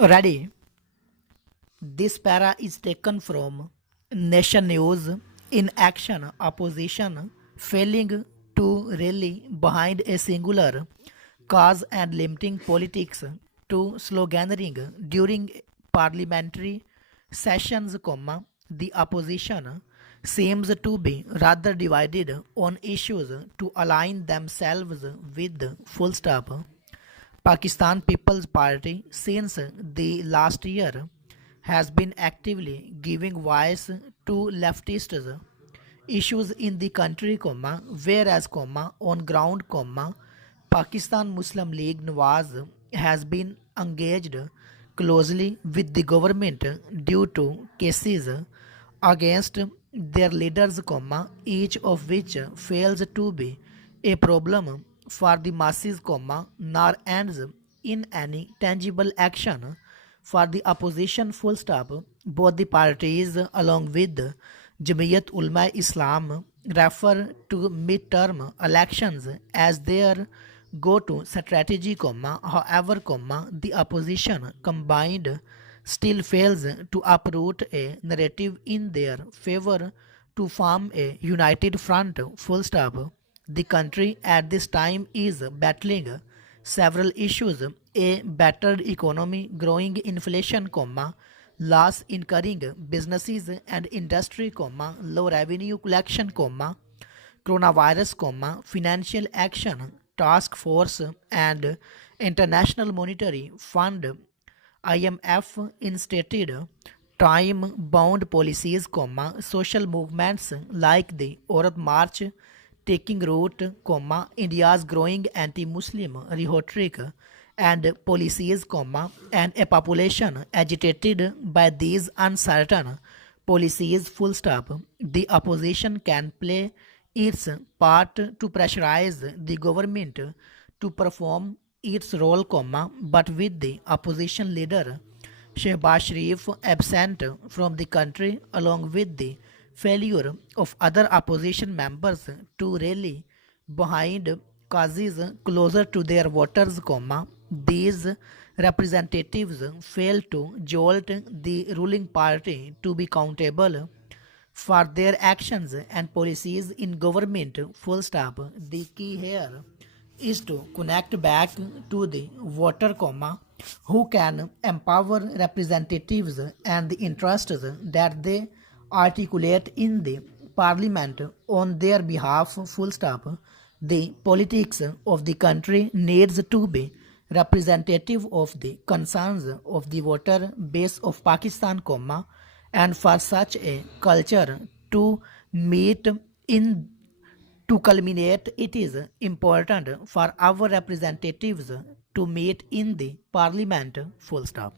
Ready? This para is taken from Nation News. In action, opposition failing to rally behind a singular cause and limiting politics to sloganeering during parliamentary sessions, the opposition seems to be rather divided on issues to align themselves with full stop. Pakistan People's Party since the last year has been actively giving voice to leftists issues in the country, whereas, on ground, Pakistan Muslim League Nawaz has been engaged closely with the government due to cases against their leaders, each of which fails to be a problem for the masses, nor ends in any tangible action for the opposition, full stop. Both the parties, along with Jamiyat Ulma Islam, refer to midterm elections as their go-to strategy, however, the opposition combined still fails to uproot a narrative in their favor to form a united front, full stop. The country at this time is battling several issues: a battered economy, growing inflation, loss incurring businesses and industry, low revenue collection, coronavirus, financial action task force and international monetary fund IMF instated time-bound policies, social movements like the Aurat March taking root, India's growing anti-Muslim rhetoric and policies, and a population agitated by these uncertain policies, full stop. The opposition can play its part to pressurize the government to perform its role, but with the opposition leader Shehbaz Sharif absent from the country, along with the failure of other opposition members to rally behind causes closer to their voters, these representatives fail to jolt the ruling party to be accountable for their actions and policies in government, full stop. The key here is to connect back to the voter, who can empower representatives and the interests that they articulate in the parliament on their behalf, full stop. The politics of the country needs to be representative of the concerns of the voter base of Pakistan, and for such a culture to meet in to culminate, it is important for our representatives to meet in the parliament, full stop.